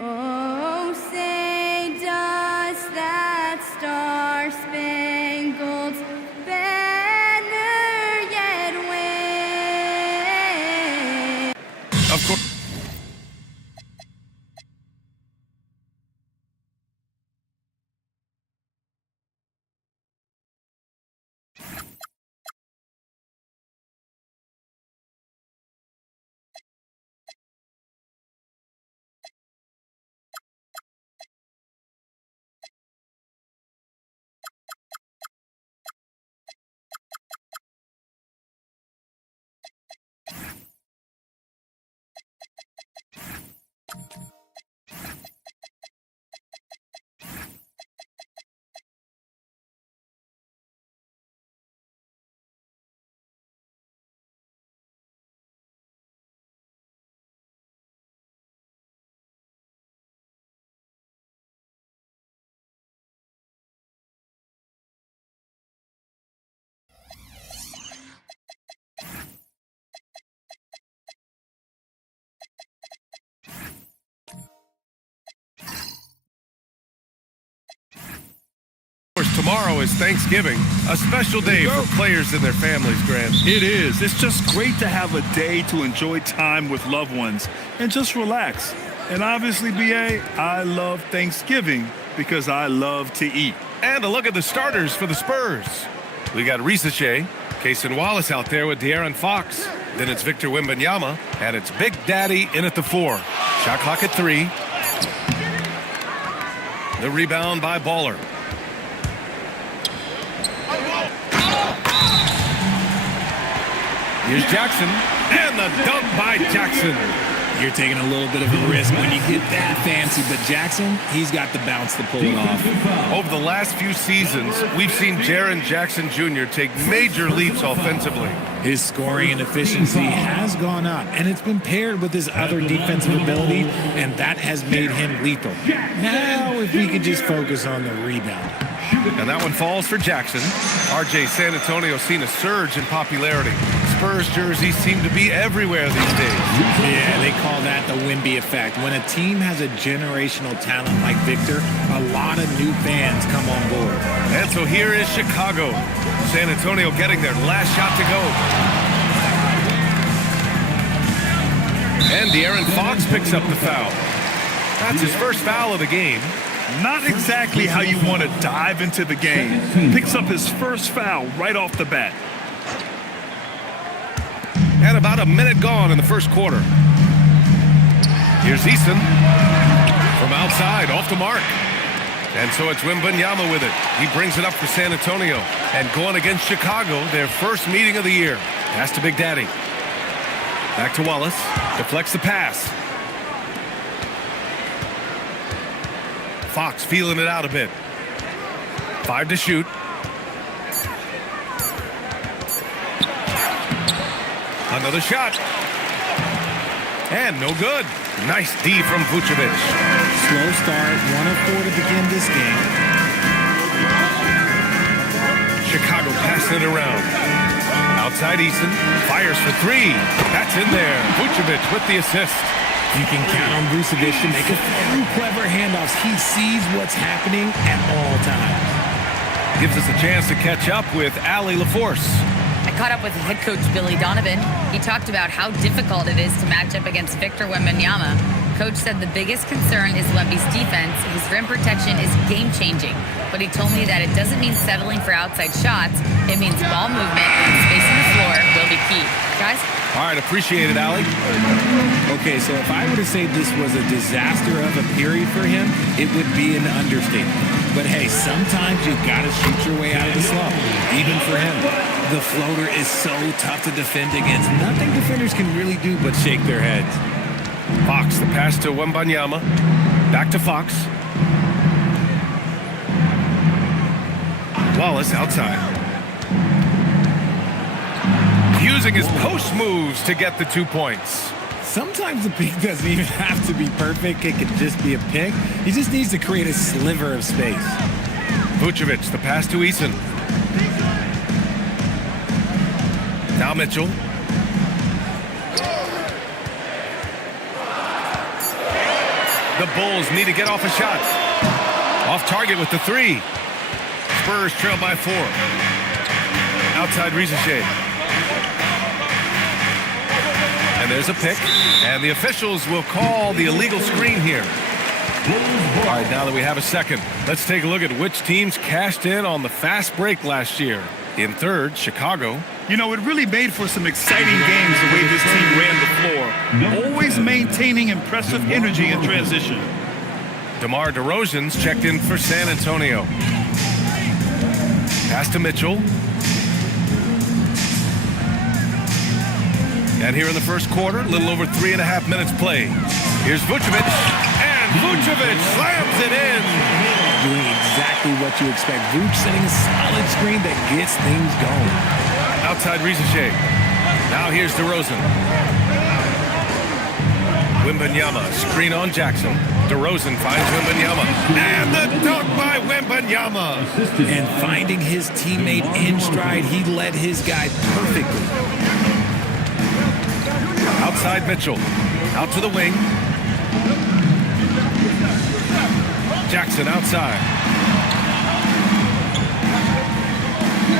Oh, say does that star-spangled banner yet wave? Of course. Tomorrow is Thanksgiving, a special day for players and their families, Grant. It is. It's just great to have a day to enjoy time with loved ones and just relax. And obviously, BA, I love Thanksgiving because I love to eat. And a look at the starters for the Spurs. We got Risache, Kaysen Wallace out there with De'Aaron Fox. Then it's Victor Wembanyama, and it's Big Daddy in at the 4. Shot clock at 3. The rebound by Baller. Here's Jackson, and the dunk by Jackson. You're taking a little bit of a risk when you get that fancy, but Jackson, he's got the bounce to pull it off. Over the last few seasons, we've seen Jaren Jackson Jr. take major leaps offensively. His scoring and efficiency has gone up, and it's been paired with his other defensive ability, and that has made him lethal. Now, if we could just focus on the rebound. And that one falls for Jackson. RJ San Antonio's seen a surge in popularity. Spurs jerseys seem to be everywhere these days. Yeah, they call that the Wemby effect. When a team has a generational talent like Victor, a lot of new fans come on board. And so here is Chicago. San Antonio getting their last shot to go. And De'Aaron Fox picks up the foul. That's his first foul of the game. Not exactly how you want to dive into the game. Picks up his first foul right off the bat. And about a minute gone in the first quarter. Here's Eason from outside, off the mark. And so it's Wembanyama with it. He brings it up for San Antonio. And going against Chicago, their first meeting of the year. Pass to Big Daddy. Back to Wallace. Deflects the pass. Fox feeling it out a bit. 5 to shoot. Another shot. And no good. Nice D from Vucevic. Slow start, 1 of 4 to begin this game. Chicago passing it around. Outside Eason. Fires for 3. That's in there. Vucevic with the assist. You can count on Vucevic to make a few clever handoffs. He sees what's happening at all times. Gives us a chance to catch up with Allie LaForce. I caught up with head coach Billy Donovan. He talked about how difficult it is to match up against Victor Wembanyama. Coach said the biggest concern is Wemby's defense. His rim protection is game-changing. But he told me that it doesn't mean settling for outside shots. It means ball movement and spacing the floor will be key. Guys? All right, appreciate it, Allie. Okay, so if I were to say this was a disaster of a period for him, it would be an understatement. But hey, sometimes you've got to shoot your way out of the slump, even for him. The floater is so tough to defend against. Nothing defenders can really do but shake their heads. Fox, the pass to Wembanyama. Back to Fox. Wallace outside. Using his post moves to get the 2 points. Sometimes the pick doesn't even have to be perfect. It can just be a pick. He just needs to create a sliver of space. Vucevic, the pass to Eason. Now Mitchell. The Bulls need to get off a shot. Off target with the three. Spurs trail by 4. Outside Rizachet. And there's a pick. And the officials will call the illegal screen here. All right, now that we have a second, let's take a look at which teams cashed in on the fast break last year. In third, Chicago. You know, it really made for some exciting games the way this team ran the floor. Always maintaining impressive energy in transition. DeMar DeRozan's checked in for San Antonio. Pass to Mitchell. And here in the first quarter, a little over 3.5 minutes played. Here's Vucevic, and Vucevic slams it in. Doing exactly what you expect. Vuce setting a solid screen that gets things going. Outside Rizachet. Now here's DeRozan. Wembanyama, screen on Jackson. DeRozan finds Wembanyama. And the dunk by Wembanyama. And finding his teammate in stride, he led his guy perfectly. Outside Mitchell. Out to the wing. Jackson outside.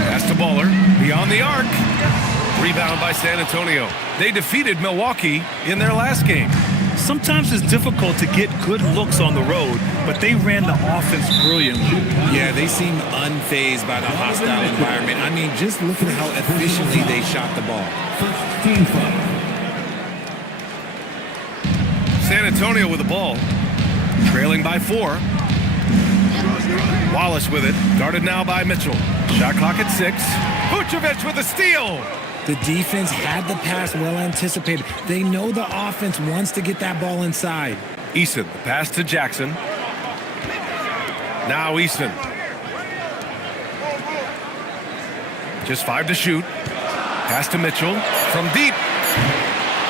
Pass to Baller. Beyond the arc. Rebound by San Antonio. They defeated Milwaukee in their last game. Sometimes it's difficult to get good looks on the road, but they ran the offense brilliantly. Yeah, they seem unfazed by the hostile environment. I mean, just look at how efficiently they shot the ball. San Antonio with the ball. Trailing by 4. Wallace with it. Guarded now by Mitchell. Shot clock at 6. Vucevic with the steal. The defense had the pass well anticipated. They know the offense wants to get that ball inside. Eason, the pass to Jackson. Now Eason. Just 5 to shoot. Pass to Mitchell. From deep.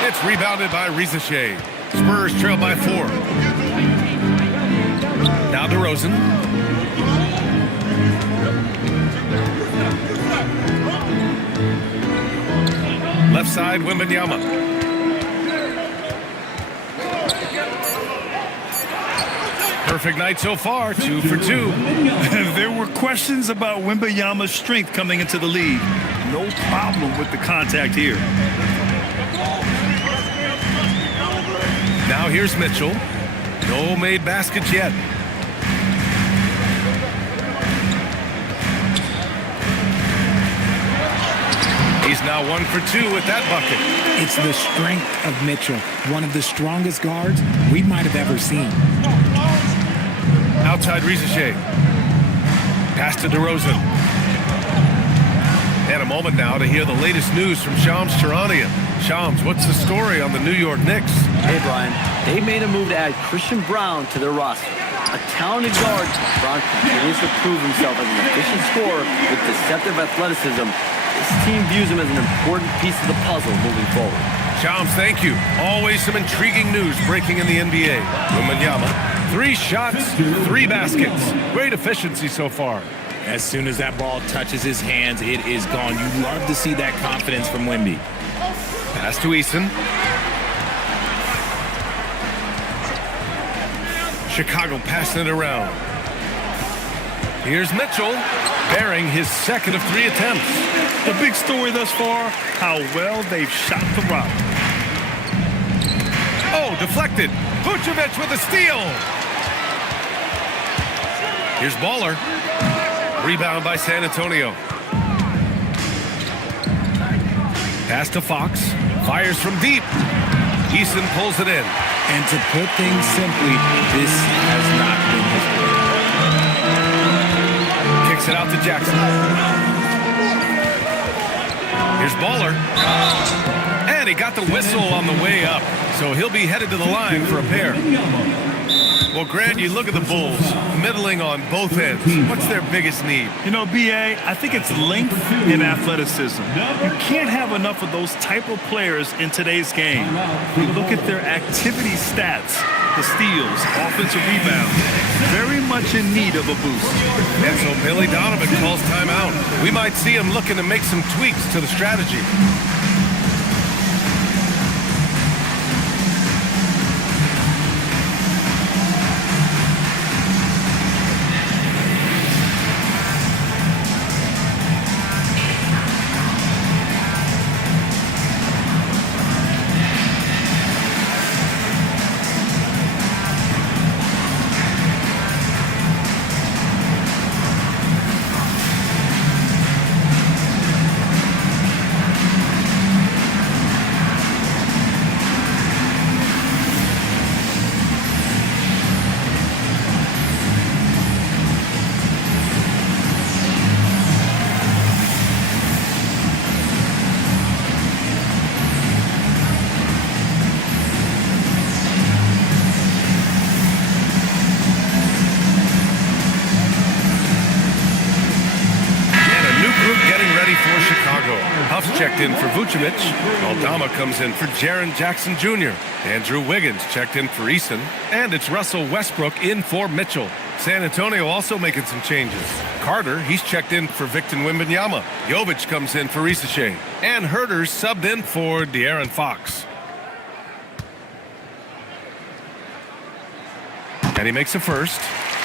It's rebounded by Rizachet. Spurs trail by 4. Now DeRozan. Left side, Wembanyama. Perfect night so far, 2 for 2. There were questions about Wembanyama's strength coming into the league. No problem with the contact here. Now here's Mitchell. No made baskets yet. He's now 1 for 2 with that bucket. It's the strength of Mitchell, one of the strongest guards we might have ever seen. Outside Rizachet. Pass to DeRozan. And a moment now to hear the latest news from Shams Charania. Shams, what's the story on the New York Knicks? Hey, Brian. They made a move to add Christian Brown to their roster. A talented guard, Brown continues to prove himself as an efficient scorer with deceptive athleticism. This team views him as an important piece of the puzzle moving forward. Shams, thank you. Always some intriguing news breaking in the NBA. Wembanyama, 3 shots, 3 baskets. Great efficiency so far. As soon as that ball touches his hands, it is gone. You love to see that confidence from Wemby. Pass to Eason. Chicago passing it around. Here's Mitchell, bearing his second of 3 attempts. The big story thus far, how well they've shot the rock. Oh, deflected. Vucevic with a steal. Here's Baller. Rebound by San Antonio. Pass to Fox. Fires from deep. Eason pulls it in. And to put things simply, this has not been his way. Kicks it out to Jackson. Here's Baller. And he got the whistle on the way up. So he'll be headed to the line for a pair. Well, Grant, you look at the Bulls, middling on both ends. What's their biggest need? You know, B.A., I think it's length and athleticism. You can't have enough of those type of players in today's game. You look at their activity stats, the steals, offensive rebounds, very much in need of a boost. And so Billy Donovan calls timeout. We might see him looking to make some tweaks to the strategy. for Chicago. Huff's checked in for Vucevic. Aldama comes in for Jaren Jackson Jr. Andrew Wiggins checked in for Eason. And it's Russell Westbrook in for Mitchell. San Antonio also making some changes. Carter, he's checked in for Victor Wembanyama. Jovic comes in for Risache. And Herter's subbed in for De'Aaron Fox. And he makes a first.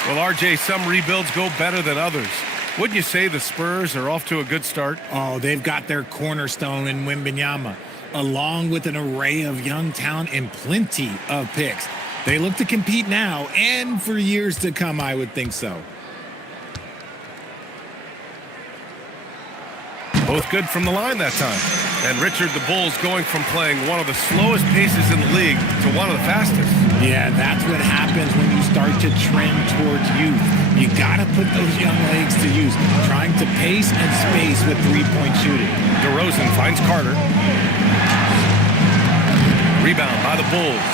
Well, RJ, some rebuilds go better than others. Wouldn't you say the Spurs are off to a good start? Oh, they've got their cornerstone in Wembanyama, along with an array of young talent and plenty of picks. They look to compete now and for years to come, I would think so. Both good from the line that time. And Richard, the Bulls going from playing one of the slowest paces in the league to one of the fastest. Yeah, that's what happens when you start to trend towards youth. You got to put those young legs to use, trying to pace and space with three-point shooting. DeRozan finds Carter. Rebound by the Bulls.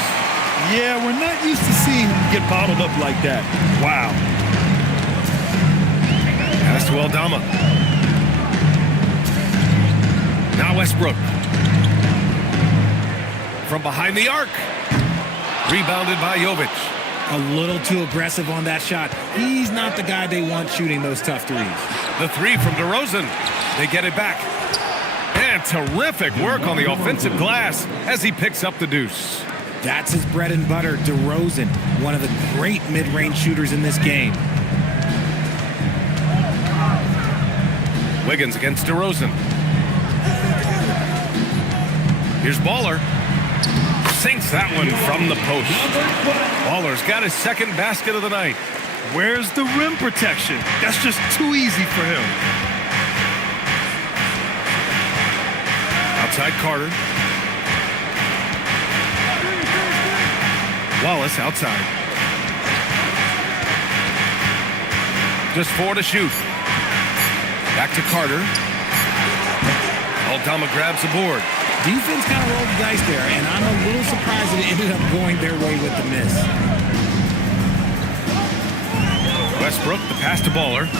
Yeah, we're not used to seeing him get bottled up like that. Wow. Pass to Aldama. Now Westbrook. From behind the arc. Rebounded by Jovic. A little too aggressive on that shot. He's not the guy they want shooting those tough threes. The three from DeRozan. They get it back. And terrific work on the offensive glass as he picks up the deuce. That's his bread and butter, DeRozan, one of the great mid-range shooters in this game. Wiggins against DeRozan. Here's Baller. Sinks that one from the post. Baller's got his second basket of the night. Where's the rim protection? That's just too easy for him. Outside Carter. Wallace outside. Just 4 to shoot. Back to Carter. Aldama grabs the board. Defense kind of rolled the dice there, and I'm a little surprised that it ended up going their way with the miss. Westbrook, the pass to Baller.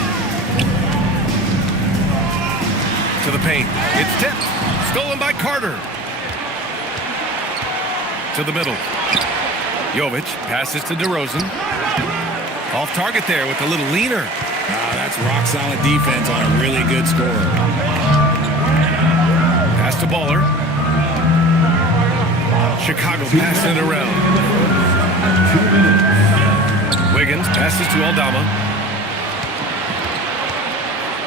To the paint. It's tipped. Stolen by Carter. To the middle. Jovic passes to DeRozan. Off target there with a little leaner. That's rock-solid defense on a really good scorer. Pass to Baller. Chicago passing it around. Wiggins passes to Aldama.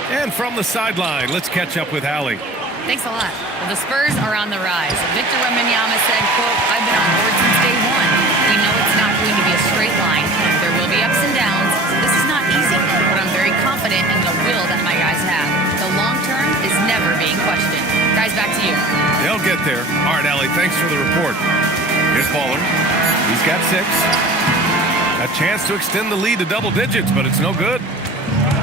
And from the sideline, let's catch up with Allie. Thanks a lot. Well, the Spurs are on the rise. Victor Wembanyama said, quote, "I've been on board since day one. We know it's not going to be a straight line. There will be ups and downs. This is not easy, but I'm very confident in the will that my guys have. The long term is never being questioned." Guys, back to you. They'll get there. All right, Allie, thanks for the report. Here's Baller. He's got 6. A chance to extend the lead to double digits, but it's no good.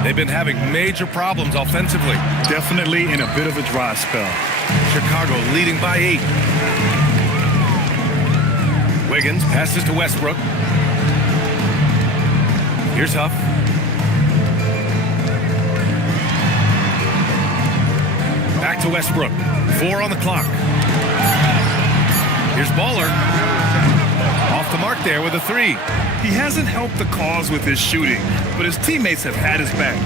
They've been having major problems offensively. Definitely in a bit of a dry spell. Chicago leading by 8. Wiggins passes to Westbrook. Here's Huff. Back to Westbrook. 4 on the clock. Here's Baller. Off the mark there with a 3. He hasn't helped the cause with his shooting, but his teammates have had his back.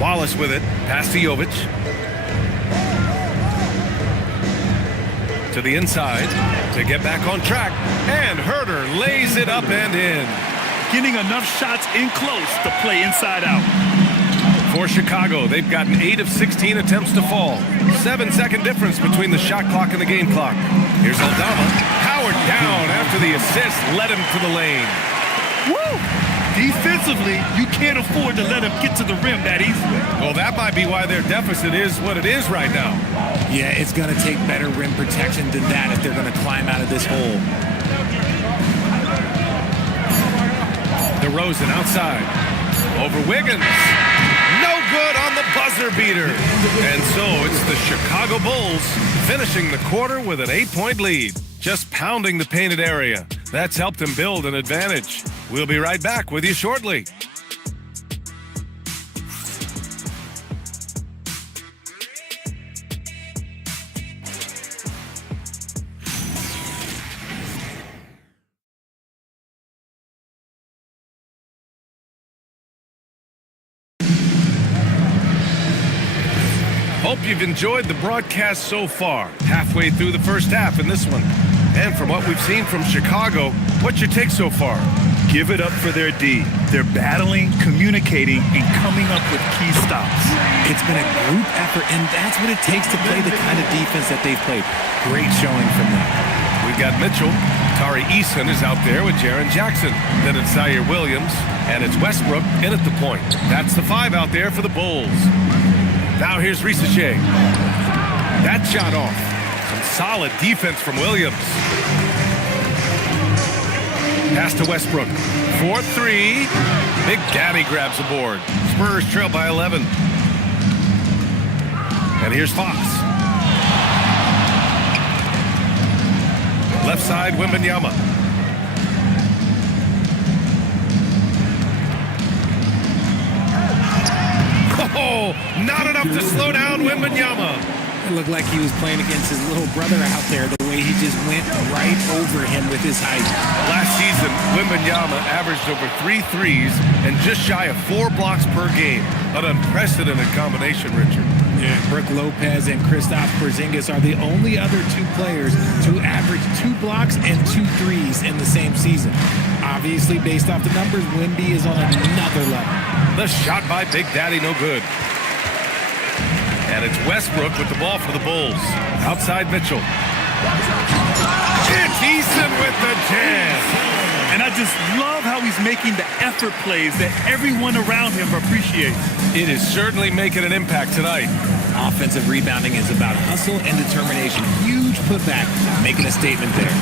Wallace with it. Pass to Jovic. To the inside to get back on track. And Herter lays it up and in. Getting enough shots in close to play inside out. For Chicago, they've gotten 8 of 16 attempts to fall. 7-second difference between the shot clock and the game clock. Here's Aldama. Powered down after the assist led him to the lane. Woo! Defensively, you can't afford to let him get to the rim that easily. Well, that might be why their deficit is what it is right now. Yeah, it's going to take better rim protection than that if they're going to climb out of this hole. DeRozan outside. Over Wiggins. No good on the buzzer beater. And so it's the Chicago Bulls finishing the quarter with an 8-point lead. Just pounding the painted area. That's helped them build an advantage. We'll be right back with you shortly. Hope you've enjoyed the broadcast so far. Halfway through the first half in this one. And from what we've seen from Chicago, what's your take so far? Give it up for their D. They're battling, communicating, and coming up with key stops. It's been a group effort, and that's what it takes to play the kind of defense that they've played. Great showing from them. We've got Mitchell. Tari Eason is out there with Jaren Jackson. Then it's Zaire Williams, and it's Westbrook in at the point. That's the 5 out there for the Bulls. Now here's Risacher. That shot off. Some solid defense from Williams. Pass to Westbrook. 4-3. Big Daddy grabs the board. Spurs trail by 11. And here's Fox. Left side, Wembanyama. Oh, not enough to slow down Wembanyama. It looked like he was playing against his little brother out there, the way he just went right over him with his height. Last season, Wembanyama averaged over 3 threes and just shy of 4 blocks per game. An unprecedented combination, Richard. Yeah, Brook Lopez and Kristaps Porzingis are the only other 2 players to average 2 blocks and 2 threes in the same season. Obviously, based off the numbers, Wemby is on another level. The shot by Big Daddy, no good. And it's Westbrook with the ball for the Bulls. Outside Mitchell. It's Eason with the jam. And I just love how he's making the effort plays that everyone around him appreciates. It is certainly making an impact tonight. Offensive rebounding is about hustle and determination. Huge putback, making a statement there.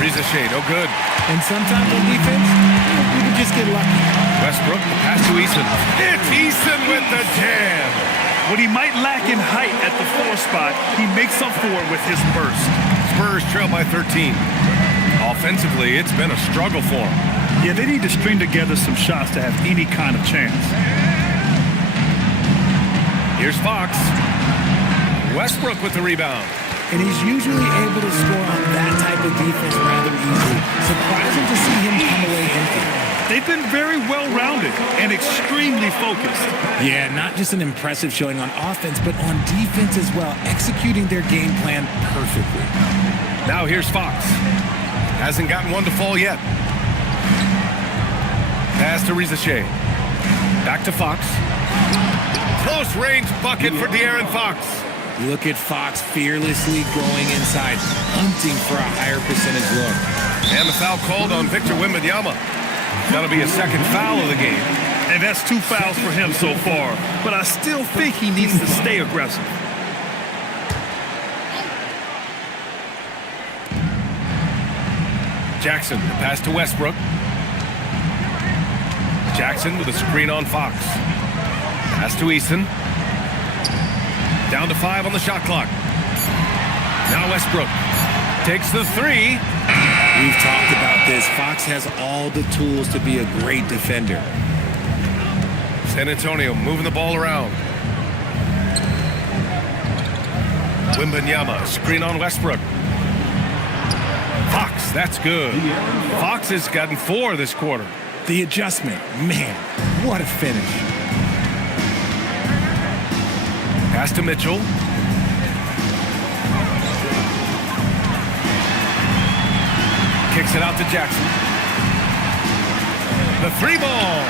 Risacher, no good. And sometimes on defense, you can just get lucky. Westbrook, pass to Eason. It's Eason with the jam. What he might lack in height at the 4 spot, he makes up for with his burst. Spurs trail by 13. Offensively, it's been a struggle for them. Yeah, they need to string together some shots to have any kind of chance. Here's Fox. Westbrook with the rebound. And he's usually able to score on that type of defense rather easily. Surprising to see him come away empty. They've been very well-rounded and extremely focused. Yeah, not just an impressive showing on offense, but on defense as well, executing their game plan perfectly. Now here's Fox. Hasn't gotten one to fall yet. Pass to Risacher. Back to Fox. Close range bucket for De'Aaron Fox. Look at Fox fearlessly going inside, hunting for a higher percentage look. And the foul called on Victor Wembanyama. That'll be a second foul of the game. And that's 2 fouls for him so far. But I still think he needs to stay aggressive. Jackson, the pass to Westbrook. Jackson with a screen on Fox. Pass to Eason. Down to 5 on the shot clock. Now Westbrook takes the 3. We've talked about this. Fox has all the tools to be a great defender. San Antonio moving the ball around. Wembanyama, screen on Westbrook. Fox, that's good. Fox has gotten 4 this quarter. The adjustment, man, what a finish. Pass to Mitchell. Kicks it out to Jackson. The 3 ball.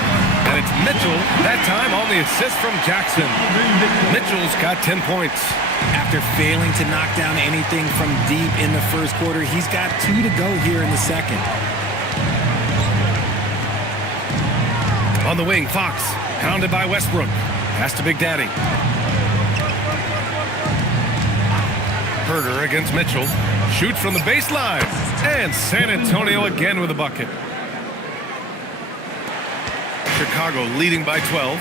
And it's Mitchell, that time on the assist from Jackson. Mitchell's got 10 points. After failing to knock down anything from deep in the first quarter, he's got 2 to go here in the second. On the wing, Fox, pounded by Westbrook. Pass to Big Daddy. Herter against Mitchell. Shoots from the baseline. And San Antonio again with a bucket. Chicago leading by 12.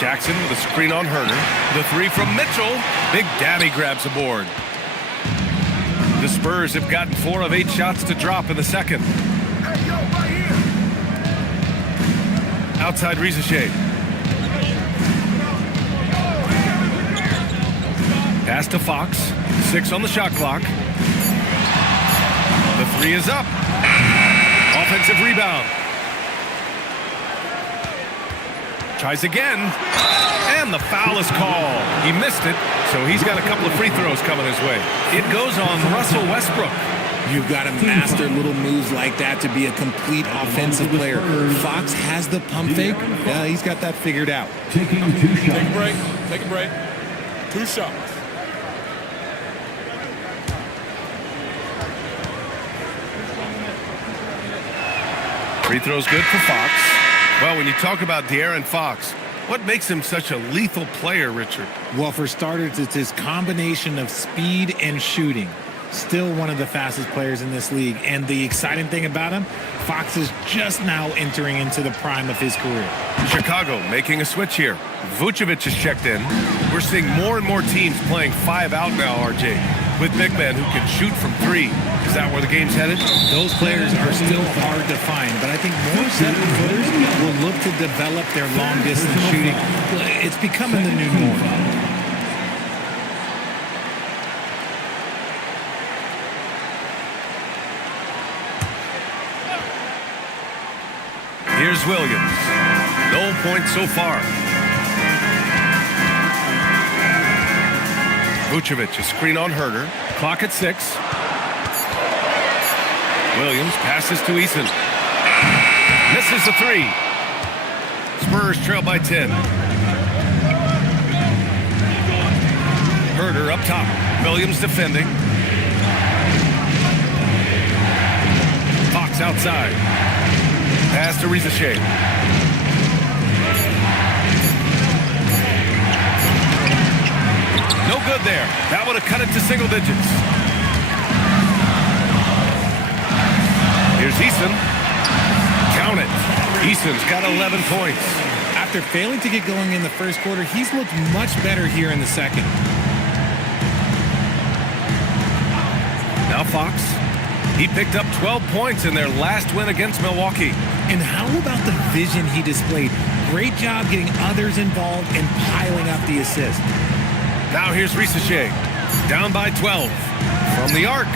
Jackson with a screen on Herter. The 3 from Mitchell. Big Daddy grabs the board. The Spurs have gotten 4 of 8 shots to drop in the second. Outside Risacher. Pass to Fox. 6 on the shot clock. The 3 is up. Offensive rebound. Tries again. And the foul is called. He missed it, so he's got a couple of free throws coming his way. It goes on Russell Westbrook. You've got to master little moves like that to be a complete offensive player. Fox has the pump fake. He's got that figured out. Taking 2 shots. Take a break. Take a break. 2 shots. Free throw's good for Fox. Well, when you talk about De'Aaron Fox, what makes him such a lethal player, Richard? Well, for starters, it's his combination of speed and shooting. Still one of the fastest players in this league. And the exciting thing about him, Fox is just now entering into the prime of his career. Chicago making a switch here. Vucevic is checked in. We're seeing more and more teams playing 5 out now, RJ, with big men who can shoot from 3. Is that where the game's headed? Those players are still hard to find, but I think more 7-footers will look to develop their long-distance shooting. It's becoming the new norm. Here's Williams. No points so far. Vucevic, a screen on Herder. Clock at 6. Williams passes to Eason. Misses the 3. Spurs trail by 10. Herder up top. Williams defending. Fox outside. Pass to Rizachet. No good there. That would have cut it to single digits. Here's Eason. Count it. Eason's got 11 points. After failing to get going in the first quarter, he's looked much better here in the second. Now Fox. He picked up 12 points in their last win against Milwaukee. And how about the vision he displayed? Great job getting others involved and piling up the assist. Now here's Rizachet. Down by 12. From the arc.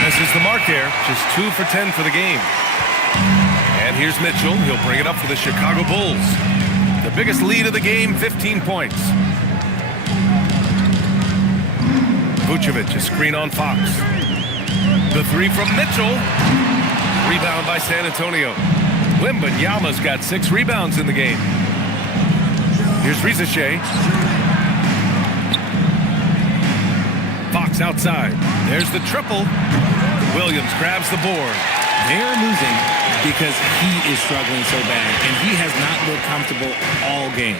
Misses the mark there. Just 2 for 10 for the game. And here's Mitchell. He'll bring it up for the Chicago Bulls. The biggest lead of the game, 15 points. Vucevic, a screen on Fox. The 3 from Mitchell. Rebound by San Antonio. Wembanyama's got 6 rebounds in the game. Here's Rizachet. Fox outside. There's the triple. Williams grabs the board. They're losing because he is struggling so bad, and he has not looked comfortable all game.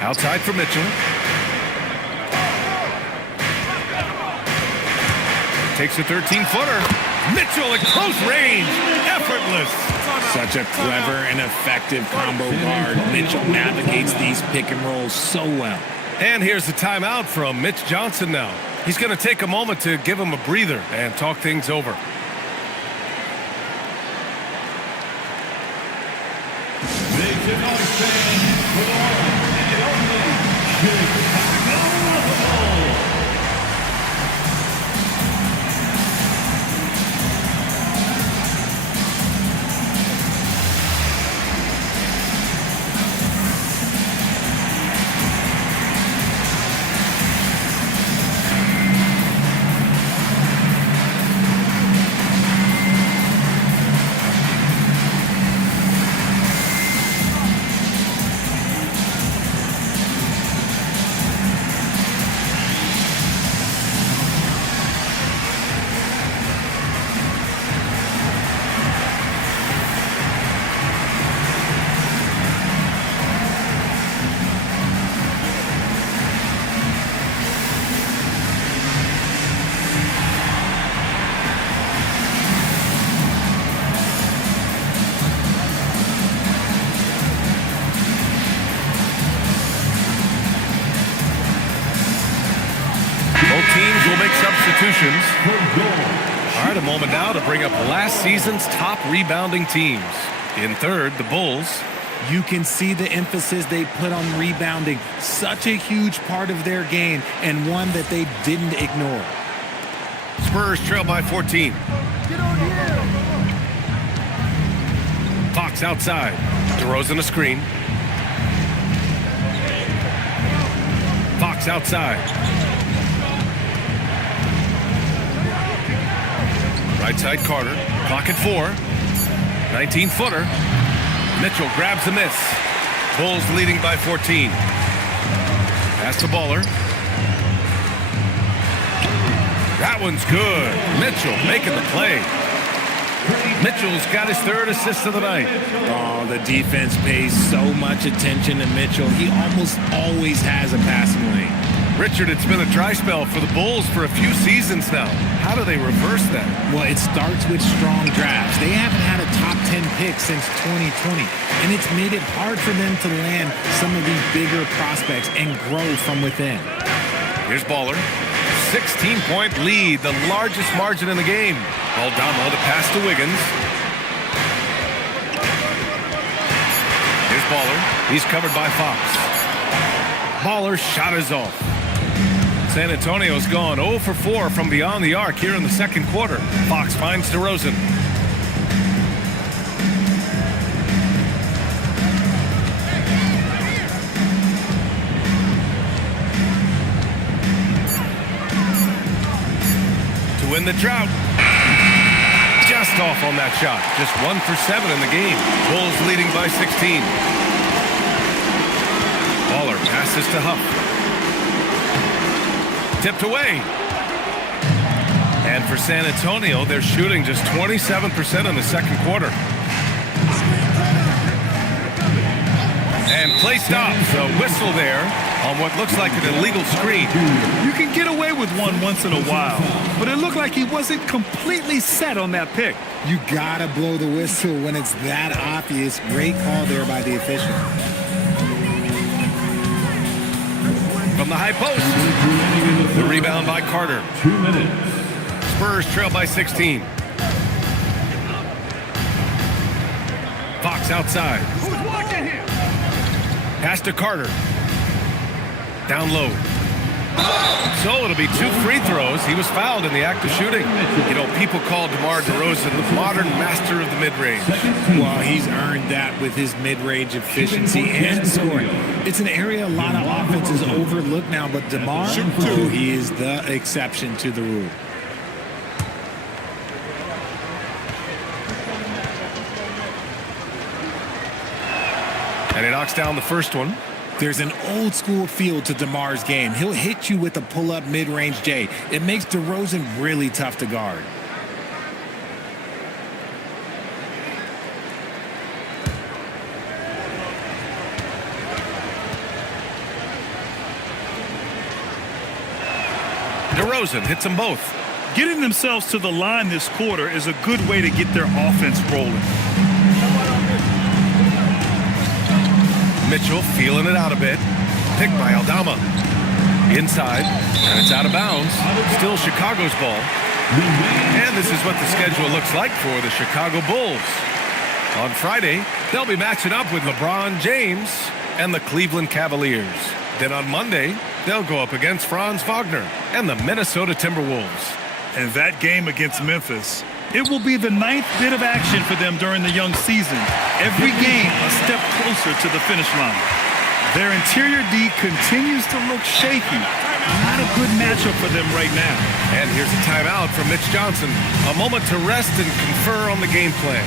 Outside for Mitchell. Takes a 13-footer. Mitchell at close range. Effortless. Such a clever and effective combo guard. Mitchell navigates these pick and rolls so well. And here's the timeout from Mitch Johnson now. He's going to take a moment to give him a breather and talk things over. Teams will make substitutions. All right, a moment now to bring up last season's top rebounding teams. In third, the Bulls. You can see the emphasis they put on rebounding. Such a huge part of their game, and one that they didn't ignore. Spurs trail by 14. Fox outside. DeRozan a screen. Fox outside. Right side Carter. Clock at 4. 19-footer. Mitchell grabs the miss. Bulls leading by 14. Pass to Baller. That one's good. Mitchell making the play. Mitchell's got his 3rd assist of the night. Oh, the defense pays so much attention to Mitchell. He almost always has a passing lane. Richard, it's been a dry spell for the Bulls for a few seasons now. How do they reverse that? Well, it starts with strong drafts. They haven't had a top 10 pick since 2020, and it's made it hard for them to land some of these bigger prospects and grow from within. Here's Baller. 16-point lead, the largest margin in the game. Aldama to pass to Wiggins. Here's Baller. He's covered by Fox. Baller shot is off. San Antonio's gone 0 for 4 from beyond the arc here in the second quarter. Fox finds DeRozan. To win the drought. Just off on that shot. Just 1 for 7 in the game. Bulls leading by 16. Baller passes to Huff. Tipped away. And for San Antonio, they're shooting just 27% in the second quarter. And play stops. A whistle there on what looks like an illegal screen. You can get away with one once in a while, but it looked like he wasn't completely set on that pick. You gotta blow the whistle when it's that obvious. Great call there by the official. From the high post. The rebound by Carter. 2 minutes. Spurs trail by 16. Fox outside. Pass to Carter. Down low. So it'll be 2 free throws. He was fouled in the act of shooting. You know, people call DeMar DeRozan the modern master of the mid-range. Well, he's earned that with his mid-range efficiency and scoring. It's an area a lot of offenses overlook now, but DeMar, he is the exception to the rule. And he knocks down the first one. There's an old school feel to DeMar's game. He'll hit you with a pull-up mid-range J. It makes DeRozan really tough to guard. DeRozan hits them both. Getting themselves to the line this quarter is a good way to get their offense rolling. Mitchell feeling it out a bit. Picked by Aldama. Inside, and it's out of bounds. Still Chicago's ball. And this is what the schedule looks like for the Chicago Bulls. On Friday, they'll be matching up with LeBron James and the Cleveland Cavaliers. Then on Monday, they'll go up against Franz Wagner and the Minnesota Timberwolves. And that game against Memphis, it will be the 9th bit of action for them during the young season. Every game a step closer to the finish line. Their interior D continues to look shaky. Not a good matchup for them right now. And here's a timeout from Mitch Johnson. A moment to rest and confer on the game plan.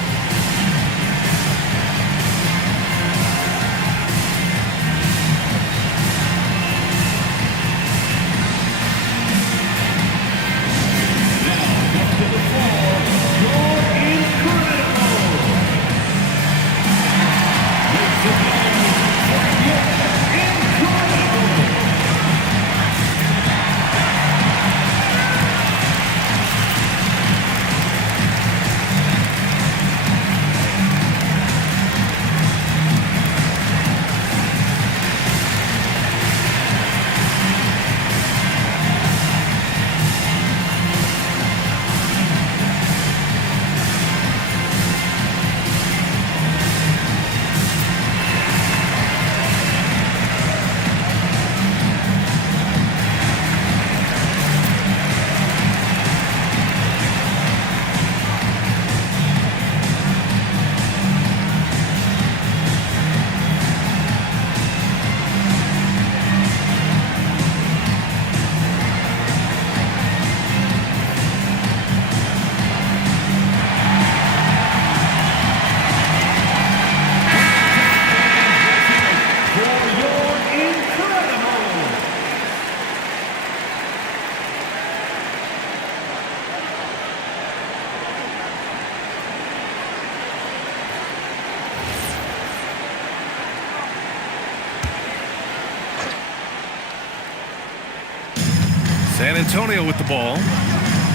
San Antonio with the ball.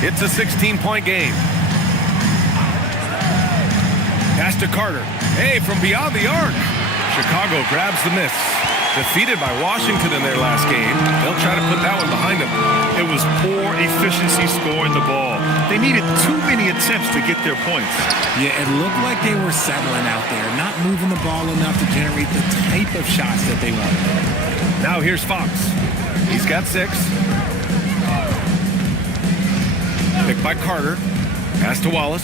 It's a 16-point game. Pass to Carter. Hey, from beyond the arc. Chicago grabs the miss. Defeated by Washington in their last game. They'll try to put that one behind them. It was poor efficiency scoring the ball. They needed too many attempts to get their points. Yeah, it looked like they were settling out there, not moving the ball enough to generate the type of shots that they wanted. Now here's Fox. He's got 6. Picked by Carter. Pass to Wallace.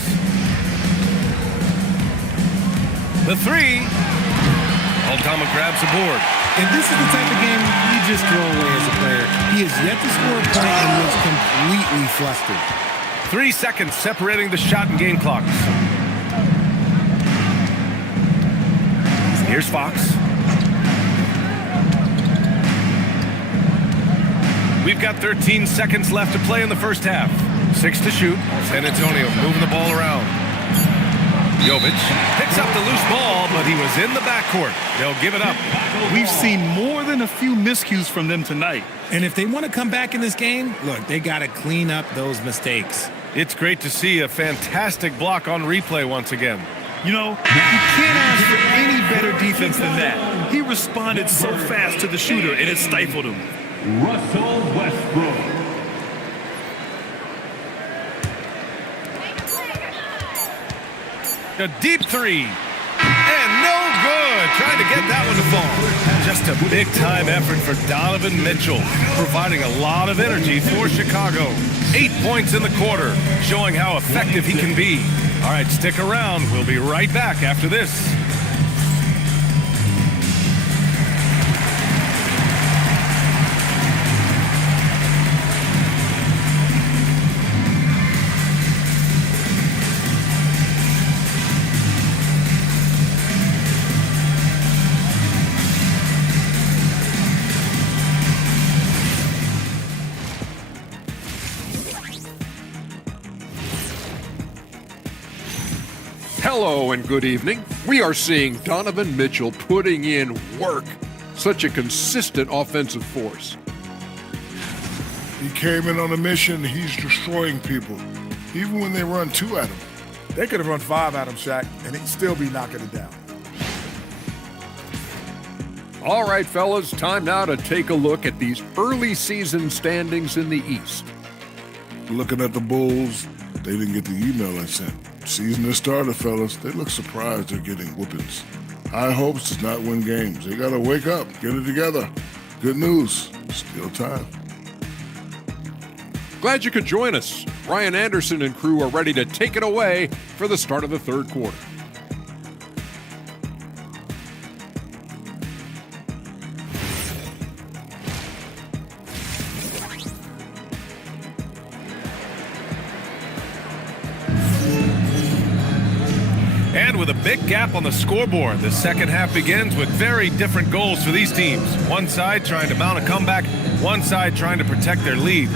The 3. Aldama grabs the board. And this is the type of game you just throw away as a player. He has yet to score a point and looks completely flustered. 3 seconds separating the shot and game clocks. Here's Fox. We've got 13 seconds left to play in the first half. 6 to shoot. San Antonio moving the ball around. Jovic picks up the loose ball, but he was in the backcourt. They'll give it up. We've seen more than a few miscues from them tonight. And if they want to come back in this game, look, they got to clean up those mistakes. It's great to see a fantastic block on replay once again. You know, you can't ask for any better defense than that. He responded so fast to the shooter, and it stifled him. Russell Westbrook. A deep 3. And no good. Trying to get that one to fall. Just a big-time effort for Donovan Mitchell, providing a lot of energy for Chicago. 8 points in the quarter, showing how effective he can be. All right, stick around. We'll be right back after this. Hello and good evening. We are seeing Donovan Mitchell putting in work. Such a consistent offensive force. He came in on a mission. He's destroying people, even when they run 2 at him. They could have run 5 at him, Shaq, and he'd still be knocking it down. All right, fellas, time now to take a look at these early season standings in the East. Looking at the Bulls, they didn't get the email I sent. Season has started, fellas. They look surprised they're getting whoopings. High hopes does not win games. They got to wake up, get it together. Good news, still time. Glad you could join us. Ryan Anderson and crew are ready to take it away for the start of the third quarter. And with a big gap on the scoreboard, the second half begins with very different goals for these teams. One side trying to mount a comeback, one side trying to protect their lead.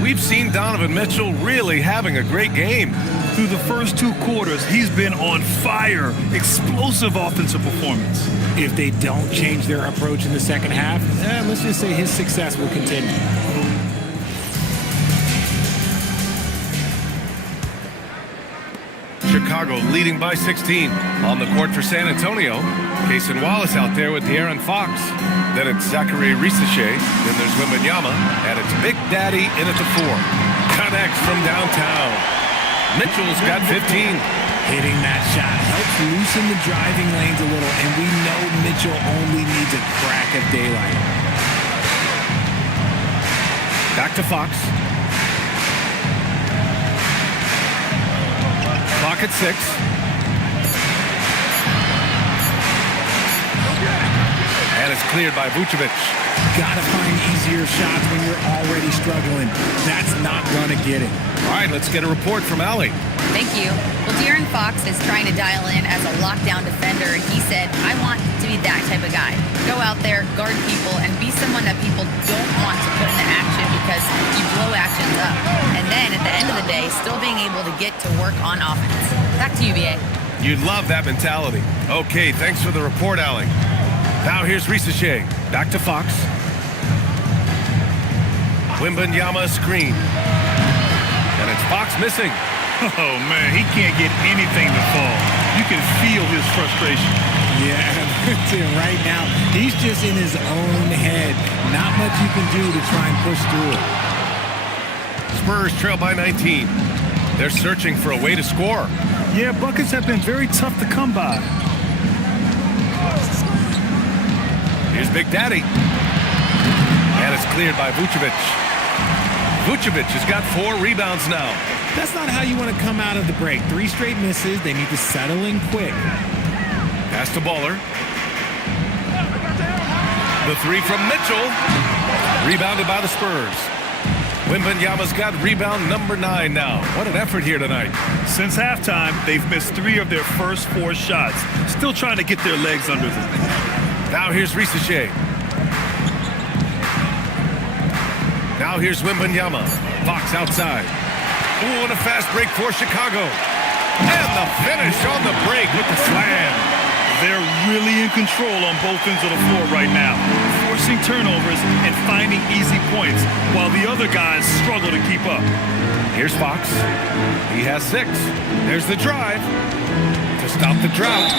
We've seen Donovan Mitchell really having a great game. Through the first 2 quarters, he's been on fire. Explosive offensive performance. If they don't change their approach in the second half, let's just say his success will continue. Chicago leading by 16. On the court for San Antonio, Cason Wallace out there with De'Aaron Fox. Then it's Zachary Risache. Then there's Wembanyama. And it's Big Daddy in at the 4. Connects from downtown. Mitchell's got 15. Hitting that shot helps loosen the driving lanes a little, and we know Mitchell only needs a crack of daylight. Back to Fox. Clock at 6. And it's cleared by Vucevic. Gotta find easier shots when you're already struggling. That's not gonna get it. All right, let's get a report from Allie. Thank you. Well, De'Aaron Fox is trying to dial in as a lockdown defender, and he said, I want to be that type of guy. Go out there, guard people, and be someone that people don't want to put into action because you blow actions up. And then at the end of the day, still being able to get to work on offense. Back to you, BA. You'd love that mentality. Okay, thanks for the report, Allie. Now here's Risache. Back to Fox. Wembanyama screen. And it's Fox missing. Oh, man, he can't get anything to fall. You can feel his frustration. Yeah, right now, he's just in his own head. Not much you can do to try and push through it. Spurs trail by 19. They're searching for a way to score. Yeah, buckets have been very tough to come by. Here's Big Daddy. And it's cleared by Vucevic. Vucevic has got 4 rebounds now. That's not how you want to come out of the break. 3 straight misses. They need to settle in quick. Pass to Baller. The 3 from Mitchell. Rebounded by the Spurs. Wembanyama's got rebound number 9 now. What an effort here tonight. Since halftime, they've missed 3 of their first 4 shots. Still trying to get their legs under them. Now here's Risache. Now here's Wembanyama. Fox outside. Ooh, and a fast break for Chicago. And the finish on the break with the slam. They're really in control on both ends of the floor right now, forcing turnovers and finding easy points while the other guys struggle to keep up. Here's Fox. He has 6. There's the drive to stop the drought.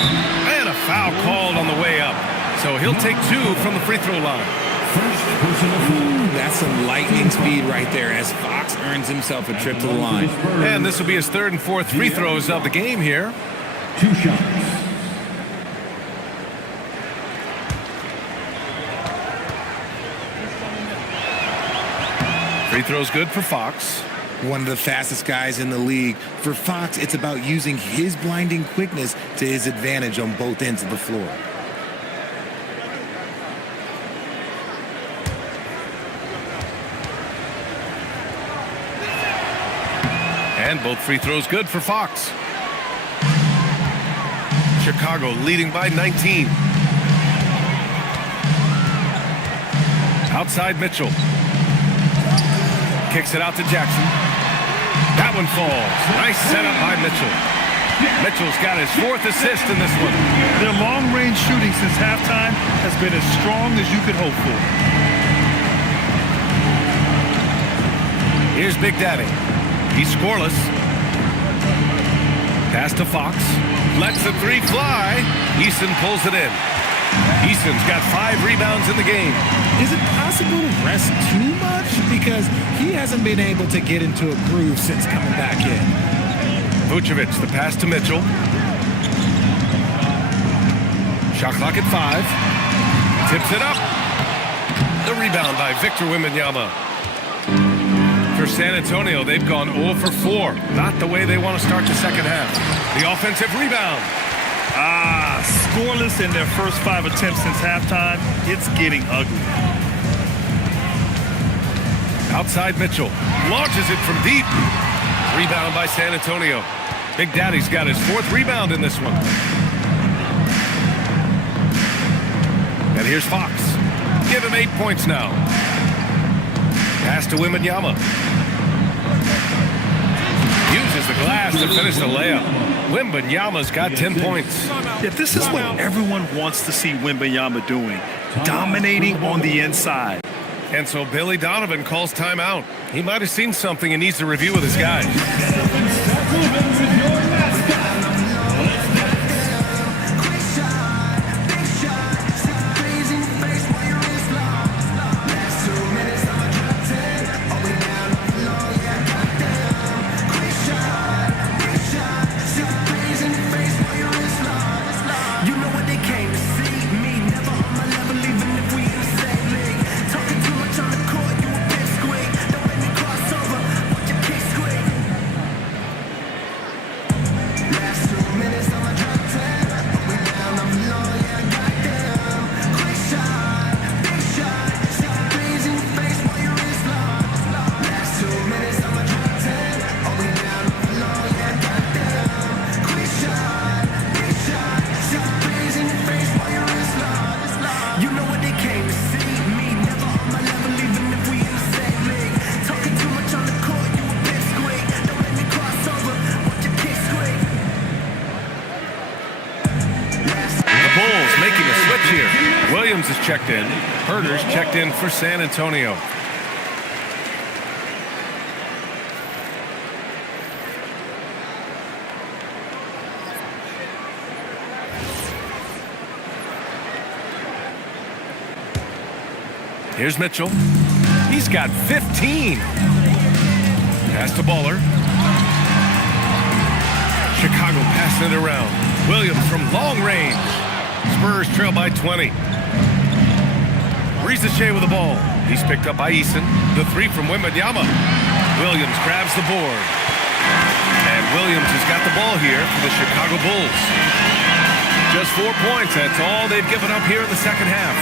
And a foul called on the way up. So he'll take 2 from the free throw line. Ooh, that's some lightning speed right there as Fox earns himself a trip to the line. And this will be his 3rd and 4th free throws of the game here. 2 shots. Free throw's good for Fox. One of the fastest guys in the league. For Fox, it's about using his blinding quickness to his advantage on both ends of the floor. And both free throws good for Fox. Chicago leading by 19. Outside Mitchell. Kicks it out to Jackson. That one falls. Nice setup by Mitchell. Mitchell's got his 4th assist in this one. Their long-range shooting since halftime has been as strong as you could hope for. Here's Big Daddy. He's scoreless. Pass to Fox. Lets the 3 fly. Eason pulls it in. Eason's got 5 rebounds in the game. Is it possible to rest too much? Because he hasn't been able to get into a groove since coming back in. Vucevic, the pass to Mitchell. Shot clock at 5. Tips it up. The rebound by Victor Wembanyama. For San Antonio, they've gone 0 for 4. Not the way they want to start the second half. The offensive rebound. Scoreless in their first 5 attempts since halftime. It's getting ugly. Outside Mitchell. Launches it from deep. Rebound by San Antonio. Big Daddy's got his 4th rebound in this one. And here's Fox. Give him 8 points now. Pass to Wembanyama. Uses the glass to finish the layup. Wembanyama's got 10 points. Yeah, this is what everyone wants to see Wembanyama doing. Dominating on the inside. And so Billy Donovan calls timeout. He might have seen something and needs to review with his guys. Williams is checked in. Herter's checked in for San Antonio. Here's Mitchell. He's got 15. Pass to Baller. Chicago passing it around. Williams from long range. Spurs trail by 20. Rizachet with the ball. He's picked up by Eason. The three from Wembanyama. Williams grabs the board. And Williams has got the ball here for the Chicago Bulls. Just 4 points. That's all they've given up here in the second half.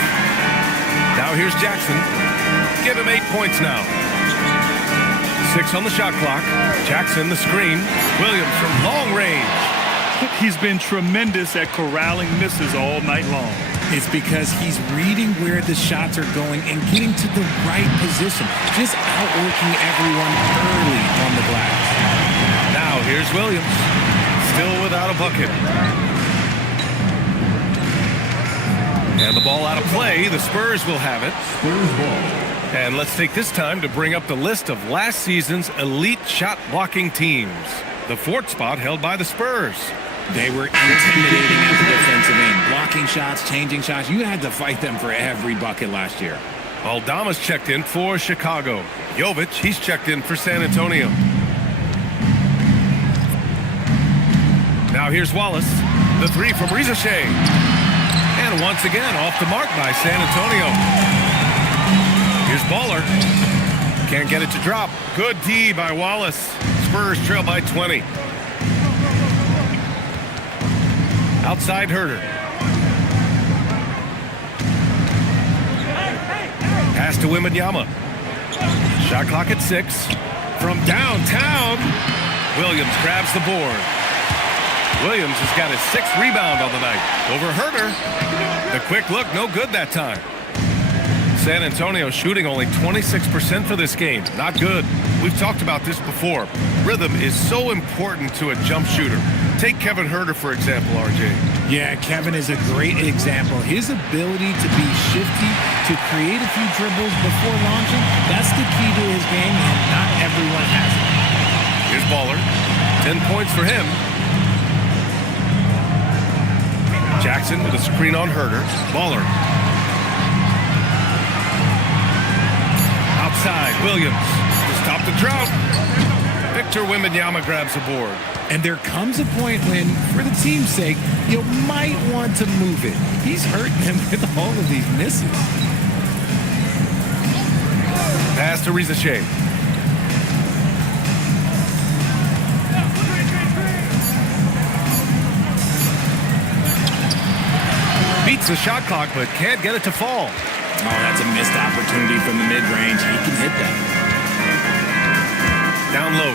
Now here's Jackson. Give him 8 points now. 6 on the shot clock. Jackson the screen. Williams from long range. He's been tremendous at corralling misses all night long. It's because he's reading where the shots are going and getting to the right position. Just outworking everyone early on the glass. Now here's Williams. Still without a bucket. And the ball out of play. The Spurs will have it. Spurs ball. And let's take this time to bring up the list of last season's elite shot blocking teams. The 4th spot held by the Spurs. They were intimidating at the defensive end. Blocking shots, changing shots. You had to fight them for every bucket last year. Aldama's checked in for Chicago. Jovic, he's checked in for San Antonio. Now here's Wallace. The three from Rizachet. And once again, off the mark by San Antonio. Here's Baller. Can't get it to drop. Good D by Wallace. Spurs trail by 20. Outside Herter. Pass to Wembanyama. Shot clock at 6. From downtown, Williams grabs the board. Williams has got his 6th rebound on the night. Over Herter. The quick look, no good that time. San Antonio shooting only 26% for this game. Not good. We've talked about this before. Rhythm is so important to a jump shooter. Take Kevin Herter, for example, RJ. Yeah, Kevin is a great example. His ability to be shifty, to create a few dribbles before launching, that's the key to his game, and not everyone has it. Here's Baller. 10 points for him. Jackson with a screen on Herter. Baller. Outside, Williams to stop the drought. Victor Wembanyama grabs the board. And there comes a point when, for the team's sake, you might want to move it. He's hurting them with all of these misses. Pass to Rizachet. Beats the shot clock, but can't get it to fall. Oh, that's a missed opportunity from the mid-range. He can hit that. Down low.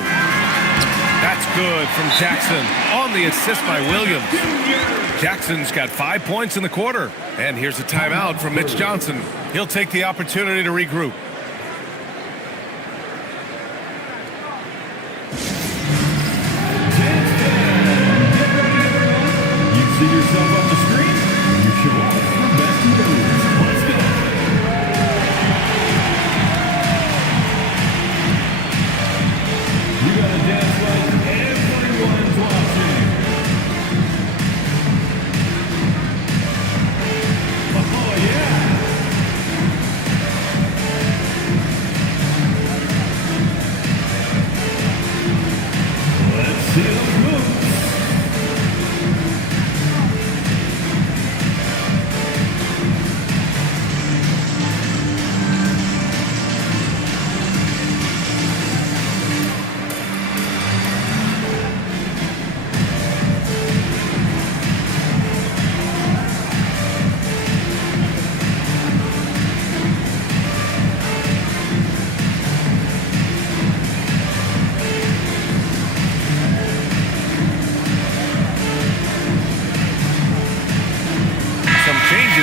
That's good from Jackson on the assist by Williams. Jackson's got 5 points in the quarter. And here's a timeout from Mitch Johnson. He'll take the opportunity to regroup. You see yourself on the screen? You should watch the best moves. Let's go. You gotta dance like everyone's watching. Oh, yeah. Let's see those moves.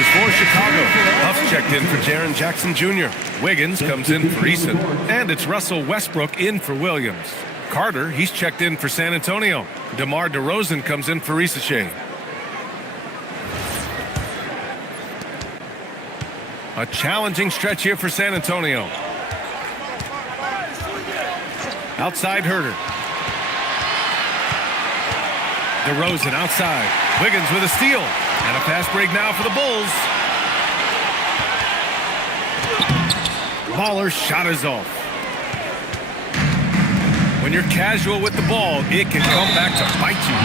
For Chicago, Huff checked in for Jaren Jackson Jr. Wiggins comes in for Eason. And it's Russell Westbrook in for Williams. Carter, he's checked in for San Antonio. DeMar DeRozan comes in for Rizachet. A challenging stretch here for San Antonio. Outside Herter. DeRozan outside. Wiggins with a steal. And a fast break now for the Bulls. Baller's shot is off. When you're casual with the ball, it can come back to bite you.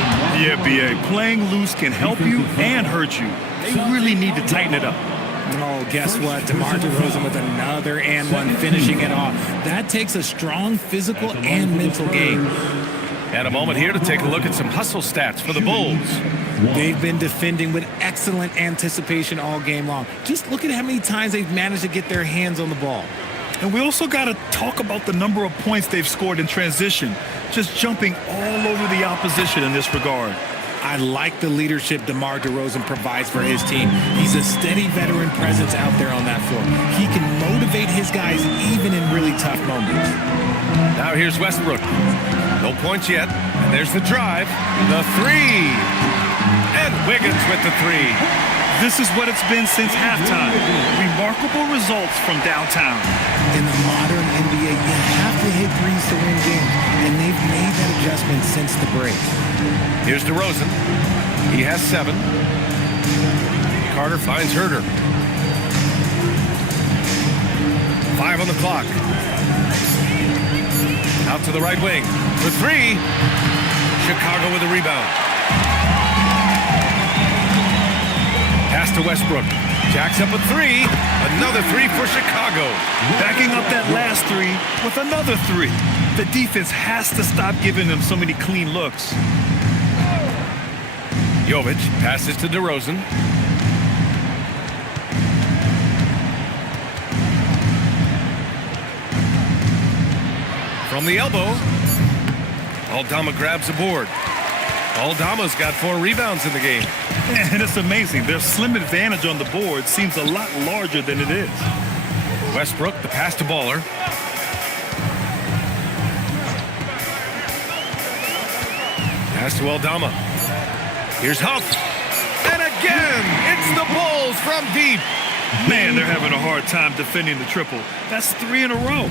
Yeah, B.A. Playing loose can help you and hurt you. They really need to tighten it up. Oh, guess what? DeMar DeRozan with another and one, finishing it off. That takes a strong physical and mental game. And a moment here to take a look at some hustle stats for the Bulls. They've been defending with excellent anticipation all game long. Just look at how many times they've managed to get their hands on the ball. And we also got to talk about the number of points they've scored in transition, just jumping all over the opposition in this regard. I like the leadership DeMar DeRozan provides for his team. He's a steady veteran presence out there on that floor. He can motivate his guys even in really tough moments. Now here's Westbrook. No points yet. And there's the drive. The three. And Wiggins with the three. This is what it's been since halftime. Remarkable results from downtown. In the modern NBA, you have to hit threes to win games, and they've made that adjustment since the break. Here's DeRozan. He has 7. Carter finds Herter. 5 on the clock. Out to the right wing. For 3. Chicago with a rebound. Pass to Westbrook. Jacks up a 3. Another 3 for Chicago. Backing up that last 3 with another 3. The defense has to stop giving them so many clean looks. Jovic passes to DeRozan. From the elbow, Aldama grabs a board. Aldama's got 4 rebounds in the game. And it's amazing. Their slim advantage on the board seems a lot larger than it is. Westbrook, the pass to Baller. Pass to Aldama. Here's Huff. And again, it's the Bulls from deep. Man, they're having a hard time defending the triple. That's 3 in a row.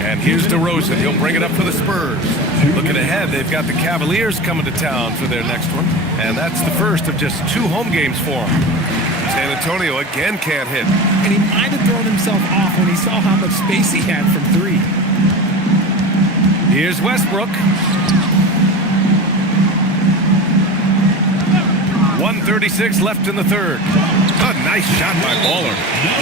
And here's DeRozan. He'll bring it up for the Spurs. Looking ahead, they've got the Cavaliers coming to town for their next one. And that's the first of just 2 home games for them. San Antonio again can't hit. And he might have thrown himself off when he saw how much space he had from 3. Here's Westbrook. 1:36 left in the third. A nice shot by Baller.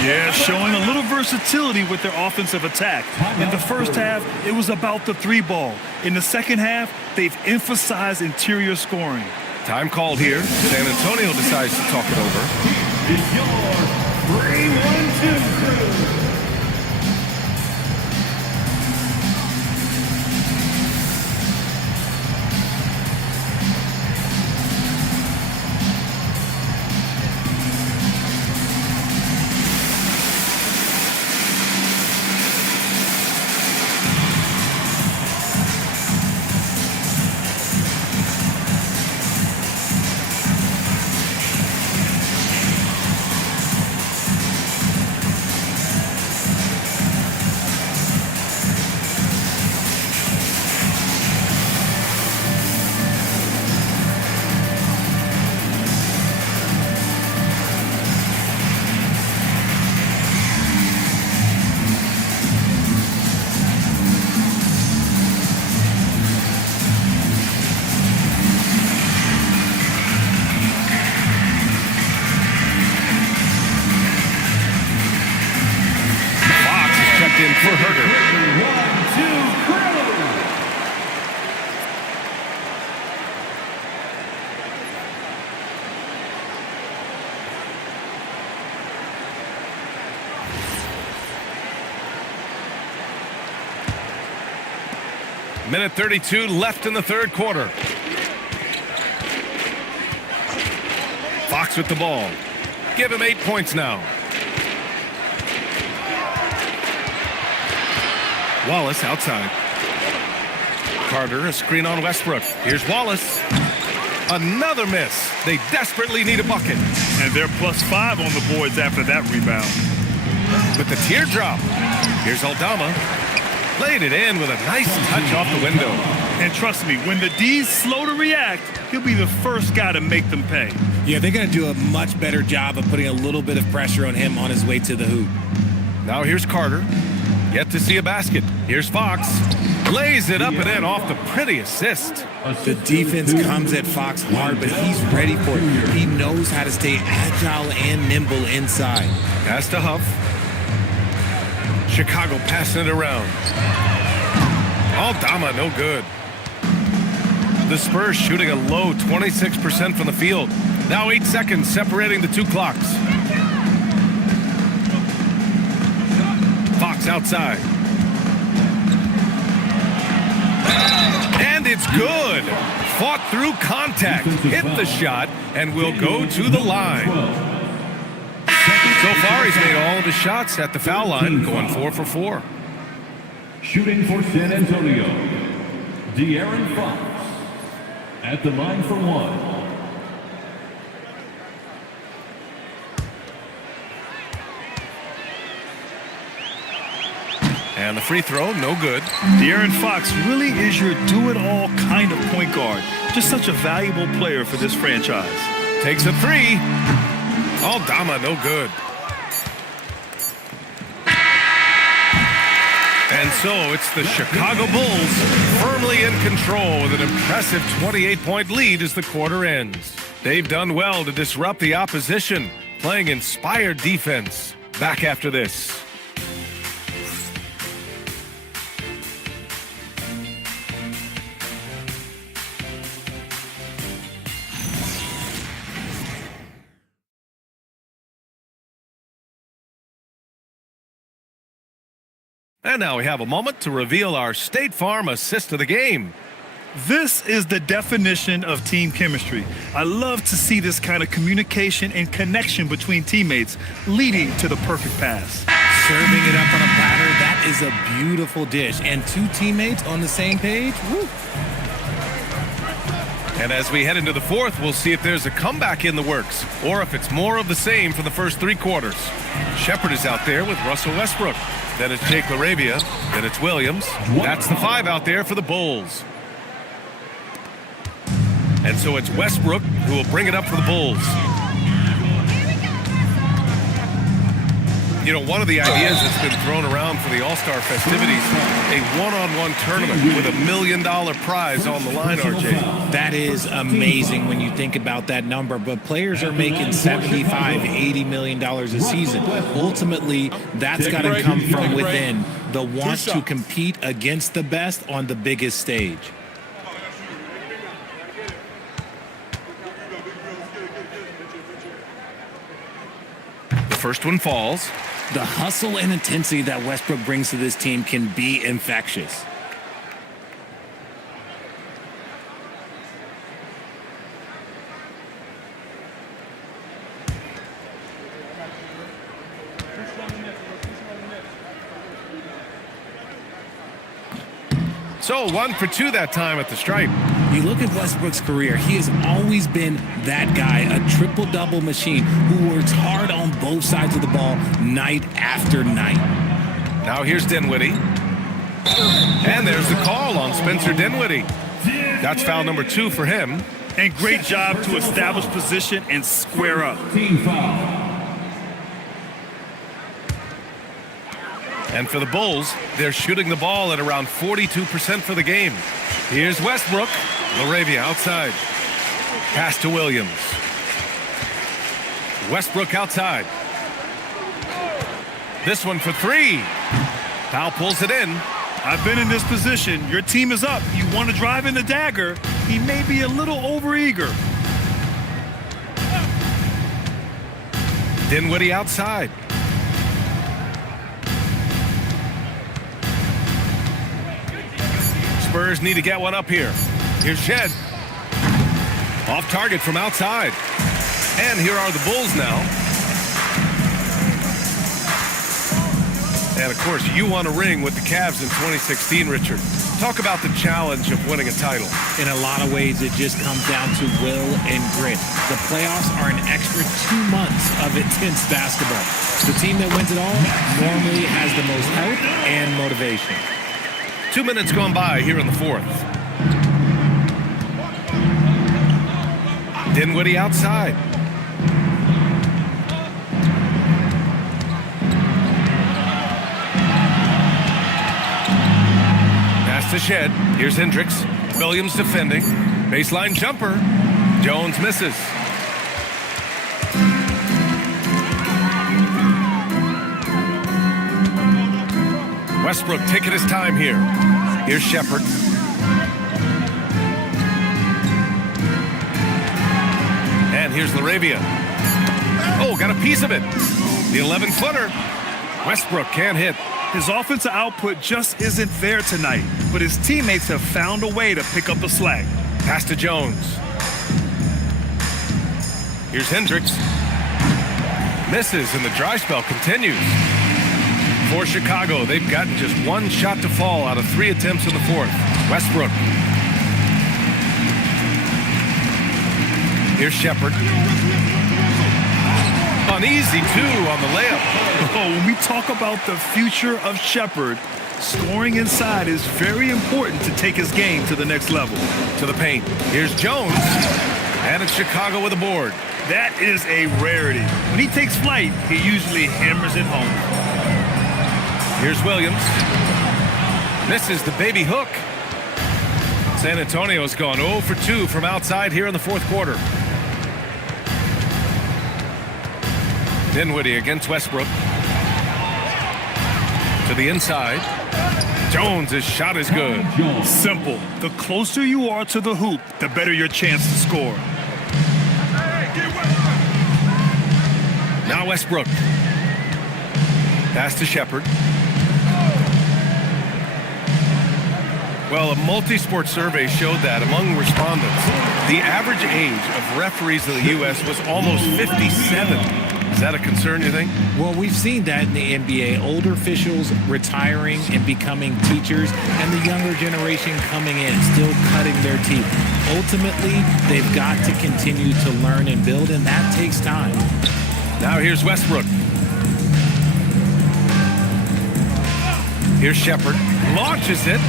Yeah, showing a little versatility with their offensive attack. In the first half, it was about the 3 ball. In the second half, they've emphasized interior scoring. Time called here. San Antonio decides to talk it over. It's your 3-1-2 crew. In for Herter. 1-2 crew. Minute 32 left in the third quarter. Fox with the ball. Give him 8 points now. Wallace outside. Carter, a screen on Westbrook. Here's Wallace. Another miss. They desperately need a bucket. And they're +5 on the boards after that rebound. With the teardrop. Here's Aldama. Laid it in with a nice touch off the window. And trust me, when the D's slow to react, he'll be the first guy to make them pay. Yeah, they're going to do a much better job of putting a little bit of pressure on him on his way to the hoop. Now here's Carter. Yet to see a basket. Here's Fox. Lays it up and in off the pretty assist. The defense comes at Fox hard, but he's ready for it. He knows how to stay agile and nimble inside. Has to Huff. Chicago passing it around. Aldama, no good. The Spurs shooting a low 26% from the field. Now 8 seconds separating the two clocks. Fox outside. And it's good. Fought through contact, hit the shot, and will go to the line. So far, he's made all of his shots at the foul line, going 4 for 4. Shooting for San Antonio, De'Aaron Fox at the line for one. And the free throw, no good. De'Aaron Fox really is your do-it-all kind of point guard. Just such a valuable player for this franchise. Takes a three. Aldama, no good. And so it's the Chicago Bulls firmly in control with an impressive 28-point lead as the quarter ends. They've done well to disrupt the opposition, playing inspired defense. Back after this. And now we have a moment to reveal our State Farm assist of the game. This is the definition of team chemistry. I love to see this kind of communication and connection between teammates leading to the perfect pass. Serving it up on a platter, that is a beautiful dish. And two teammates on the same page, woo. And as we head into the fourth, we'll see if there's a comeback in the works or if it's more of the same for the first 3 quarters. Shepard is out there with Russell Westbrook. Then it's Jake LaRavia. Then it's Williams. That's the 5 out there for the Bulls. And so it's Westbrook who will bring it up for the Bulls. You know, one of the ideas that's been thrown around for the All-Star festivities, a one-on-one tournament with $1 million prize on the line, RJ. That is amazing when you think about that number, but players are making $75, $80 million a season. Ultimately, that's got to come from within the want to compete against the best on the biggest stage. The first one falls. The hustle and intensity that Westbrook brings to this team can be infectious. So 1 for 2 that time at the stripe. You look at Westbrook's career, he has always been that guy, a triple-double machine who works hard on both sides of the ball night after night. Now here's Dinwiddie. And there's the call on Spencer Dinwiddie. That's foul number 2 for him. And great job to establish position and square up. Team foul. And for the Bulls, they're shooting the ball at around 42% for the game. Here's Westbrook. LaRavia outside. Pass to Williams. Westbrook outside. This one for 3. Powell pulls it in. I've been in this position. Your team is up. You want to drive in the dagger. He may be a little overeager. Dinwiddie outside. Spurs need to get one up here. Here's Shed. Off target from outside. And here are the Bulls now. And of course, you won a ring with the Cavs in 2016, Richard. Talk about the challenge of winning a title. In a lot of ways, it just comes down to will and grit. The playoffs are an extra 2 months of intense basketball. The team that wins it all normally has the most health and motivation. 2 minutes gone by here in the fourth. Dinwiddie outside. to Shed. Here's Hendricks. Williams defending. Baseline jumper. Jones misses. Westbrook taking his time here. Here's Shepard. And here's Laravia. Oh, got a piece of it. The 11-footer. Westbrook can't hit. His offensive output just isn't there tonight, but his teammates have found a way to pick up the slack. Pass to Jones. Here's Hendricks. Misses, and the dry spell continues. For Chicago, they've gotten just one shot to fall out of 3 attempts in the fourth. Westbrook. Here's Shepard. Uneasy, too, on the layup. Oh, when we talk about the future of Shepard, scoring inside is very important to take his game to the next level. To the paint. Here's Jones. And it's Chicago with a board. That is a rarity. When he takes flight, he usually hammers it home. Here's Williams. Misses the baby hook. San Antonio's gone 0 for 2 from outside here in the fourth quarter. Dinwiddie against Westbrook. To the inside. Jones' shot is good. Simple. The closer you are to the hoop, the better your chance to score. Now Westbrook. Pass to Shepard. Well, a multi-sport survey showed that among respondents, the average age of referees in the U.S. was almost 57. Is that a concern, you think? Well, we've seen that in the NBA. Older officials retiring and becoming teachers, and the younger generation coming in, still cutting their teeth. Ultimately, they've got to continue to learn and build, and that takes time. Now here's Westbrook. Here's Shepard. Launches it.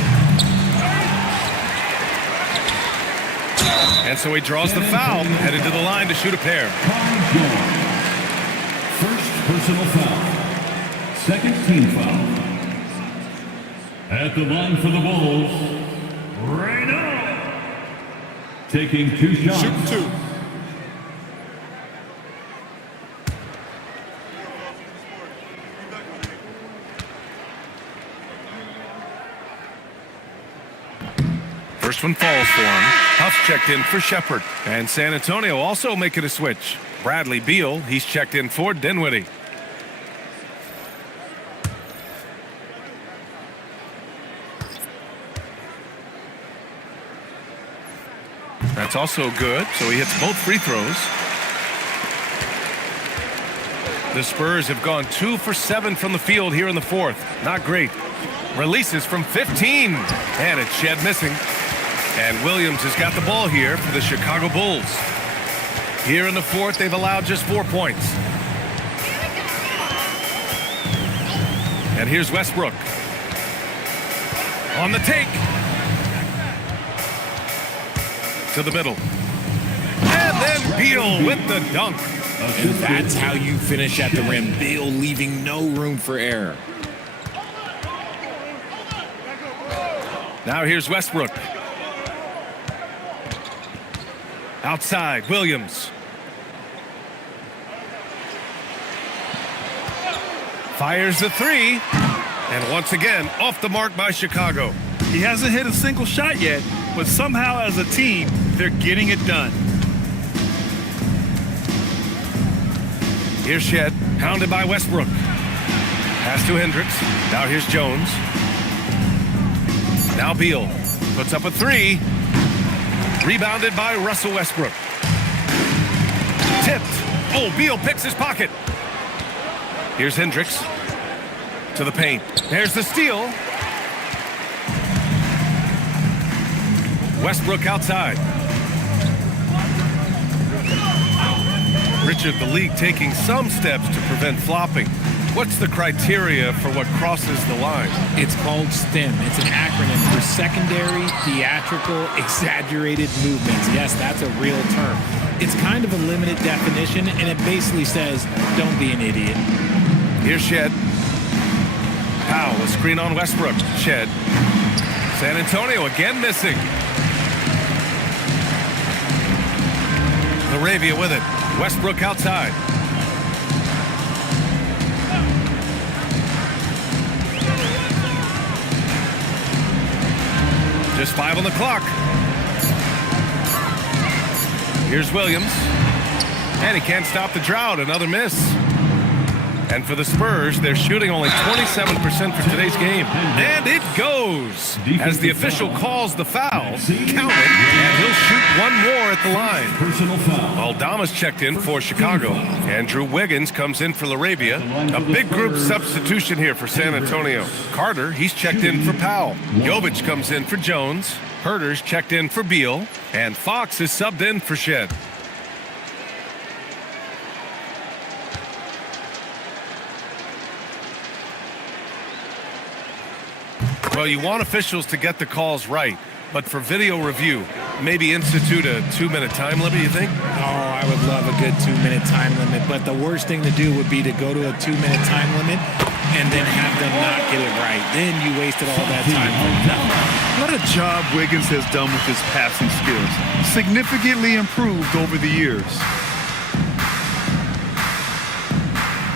And so he draws the foul, headed to the line to shoot a pair. First personal foul. Second team foul. At the line for the Bulls, Reyno. Taking 2 shots. Shoot 2. First one falls for him. Huff's checked in for Shepard. And San Antonio also making a switch. Bradley Beal, he's checked in for Dinwiddie. That's also good, so he hits both free throws. The Spurs have gone 2 for 7 from the field here in the fourth. Not great. Releases from 15. And it's Shed missing. And Williams has got the ball here for the Chicago Bulls. Here in the fourth, they've allowed just 4 points. And here's Westbrook. On the take. To the middle. And then Beal with the dunk. And that's how you finish at the rim. Beal leaving no room for error. Now here's Westbrook. Outside, Williams. Fires the 3. And once again, off the mark by Chicago. He hasn't hit a single shot yet, but somehow as a team, they're getting it done. Here's Shed, hounded by Westbrook. Pass to Hendricks. Now here's Jones. Now Beal puts up a 3. Rebounded by Russell Westbrook. Tipped. Oh, Beal picks his pocket. Here's Hendricks. To the paint. There's the steal. Westbrook outside. Richard, the league taking some steps to prevent flopping. What's the criteria for what crosses the line? It's called STEM. It's an acronym for secondary, theatrical, exaggerated movements. Yes, that's a real term. It's kind of a limited definition, and it basically says, don't be an idiot. Here's Shed. Powell, a screen on Westbrook. Shed. San Antonio again missing. Laravia with it. Westbrook outside. Just 5 on the clock. Here's Williams. And he can't stop the drought. Another miss. And for the Spurs, they're shooting only 27% for today's game. And it goes as the official calls the foul. Count it, and he'll shoot one more at the line. Personal foul. Aldama's checked in for Chicago. Andrew Wiggins comes in for Laravia. A big group substitution here for San Antonio. Carter, he's checked in for Powell. Jovic comes in for Jones. Herter's checked in for Beal. And Fox is subbed in for Shed. Well, you want officials to get the calls right, but for video review, maybe institute a 2-minute time limit, you think? Oh, I would love a good 2-minute time limit, but the worst thing to do would be to go to a 2-minute time limit and then have them not get it right. Then you wasted all that time for nothing. What a job Wiggins has done with his passing skills. Significantly improved over the years.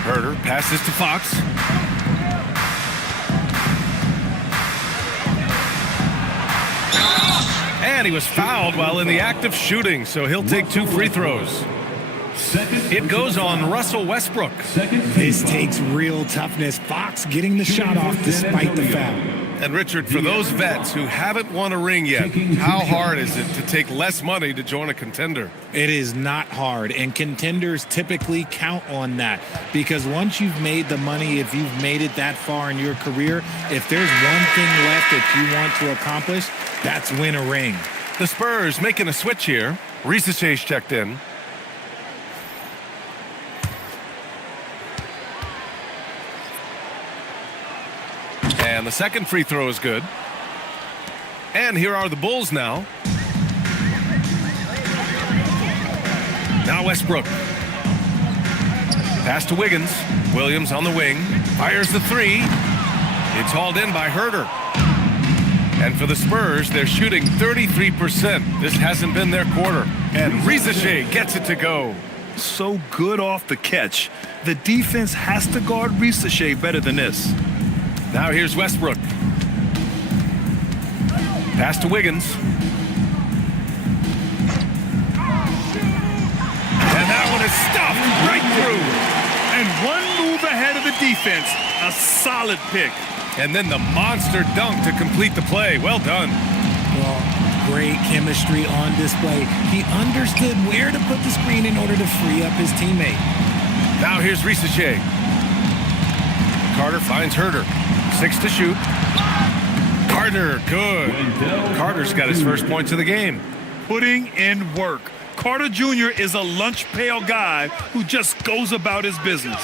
Herter passes to Fox. And he was fouled while in the act of shooting, so he'll take 2 free throws. It goes on Russell Westbrook. This takes real toughness. Fox getting the shot off despite the foul. And Richard, for those vets who haven't won a ring yet, how hard is it to take less money to join a contender? It is not hard, and contenders typically count on that because once you've made the money, if you've made it that far in your career, if there's one thing left that you want to accomplish, that's win a ring. The Spurs making a switch here. Risiché's checked in. And the second free throw is good. And here are the Bulls now. Now Westbrook. Pass to Wiggins. Williams on the wing. Fires the 3. It's hauled in by Herter. And for the Spurs, they're shooting 33%. This hasn't been their quarter. And Risicché gets it to go. So good off the catch. The defense has to guard Risicché better than this. Now here's Westbrook. Pass to Wiggins. And that one is stuffed right through. And one move ahead of the defense. A solid pick. And then the monster dunk to complete the play. Well done. Well, great chemistry on display. He understood where to put the screen in order to free up his teammate. Now here's Risicché. Carter finds Herter. 6 to shoot. Carter, good. Carter's got his first points of the game. Putting in work. Carter Jr. is a lunch pail guy who just goes about his business.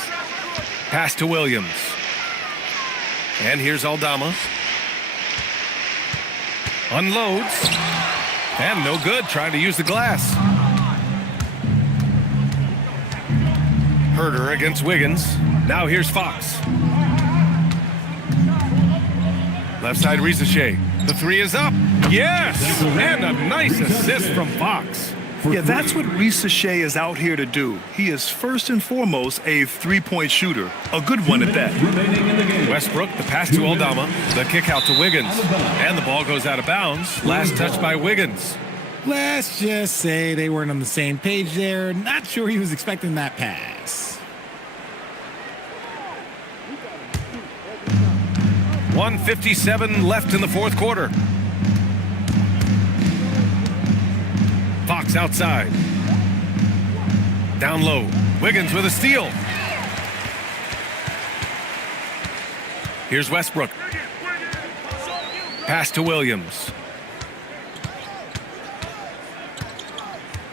Pass to Williams. And here's Aldama. Unloads. And no good, trying to use the glass. Herter against Wiggins. Now here's Fox. Left side Risicché. The 3 is up. Yes! And a nice assist from Fox. Yeah, that's what Risicché is out here to do. He is first and foremost a three-point shooter. A good one at that. Westbrook, the pass to Aldama. The kick out to Wiggins. And the ball goes out of bounds. Last touch by Wiggins. Let's just say they weren't on the same page there. Not sure he was expecting that pass. 1:57 left in the fourth quarter. Fox outside. Down low. Wiggins with a steal. Here's Westbrook. Pass to Williams.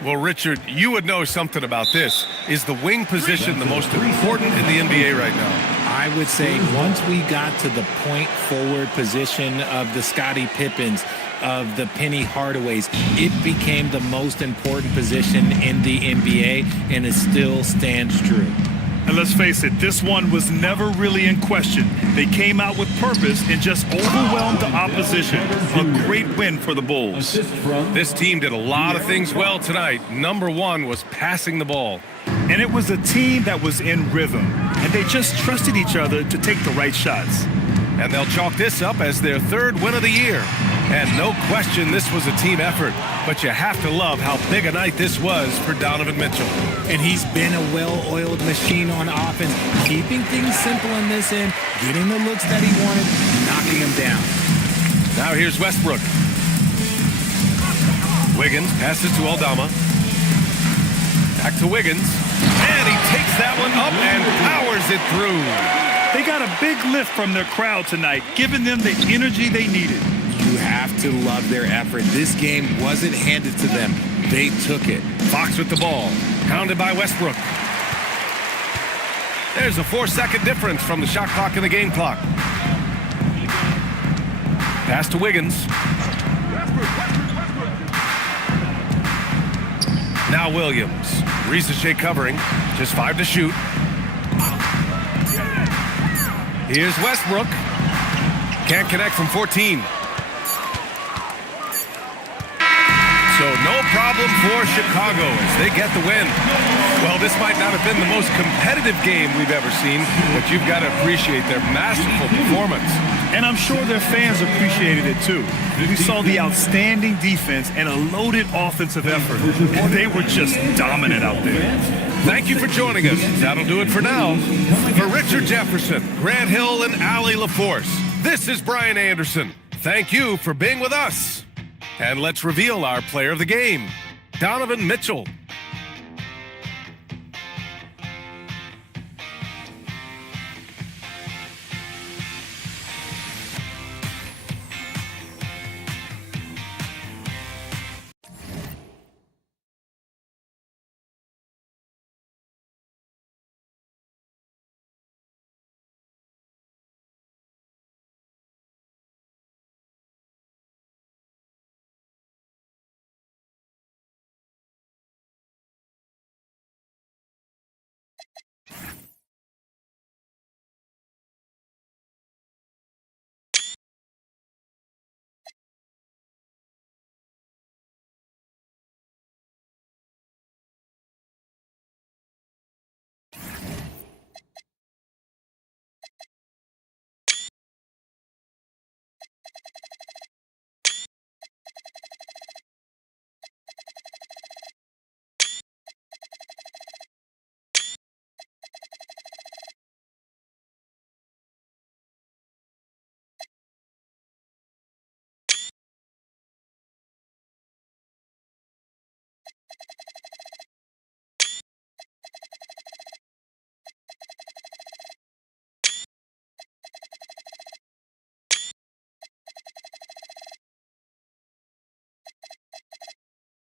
Well, Richard, you would know something about this. Is the wing position the most important in the NBA right now? I would say once we got to the point forward position of the Scottie Pippens, of the Penny Hardaways, it became the most important position in the NBA, and it still stands true. And let's face it, this one was never really in question. They came out with purpose and just overwhelmed the opposition. A great win for the Bulls. This team did a lot of things well tonight. Number one was passing the ball. And it was a team that was in rhythm, and they just trusted each other to take the right shots. And they'll chalk this up as their third win of the year. And no question this was a team effort, but you have to love how big a night this was for Donovan Mitchell. And he's been a well-oiled machine on offense, keeping things simple in this end, getting the looks that he wanted, knocking them down. Now here's Westbrook. Wiggins passes to Aldama. Back to Wiggins. And he takes that one up and powers it through. They got a big lift from their crowd tonight, giving them the energy they needed. You have to love their effort. This game wasn't handed to them. They took it. Fox with the ball. Pounded by Westbrook. There's a 4-second difference from the shot clock and the game clock. Pass to Wiggins. Now Williams. Ricochet covering. Just 5 to shoot. Here's Westbrook. Can't connect from 14. So no problem for Chicago as they get the win. Well, this might not have been the most competitive game we've ever seen, but you've got to appreciate their masterful performance. And I'm sure their fans appreciated it too. We saw the outstanding defense and a loaded offensive effort, and they were just dominant out there. Thank you for joining us. That'll do it for now. For Richard Jefferson, Grant Hill, and Allie LaForce, this is Brian Anderson. Thank you for being with us. And let's reveal our player of the game, Donovan Mitchell.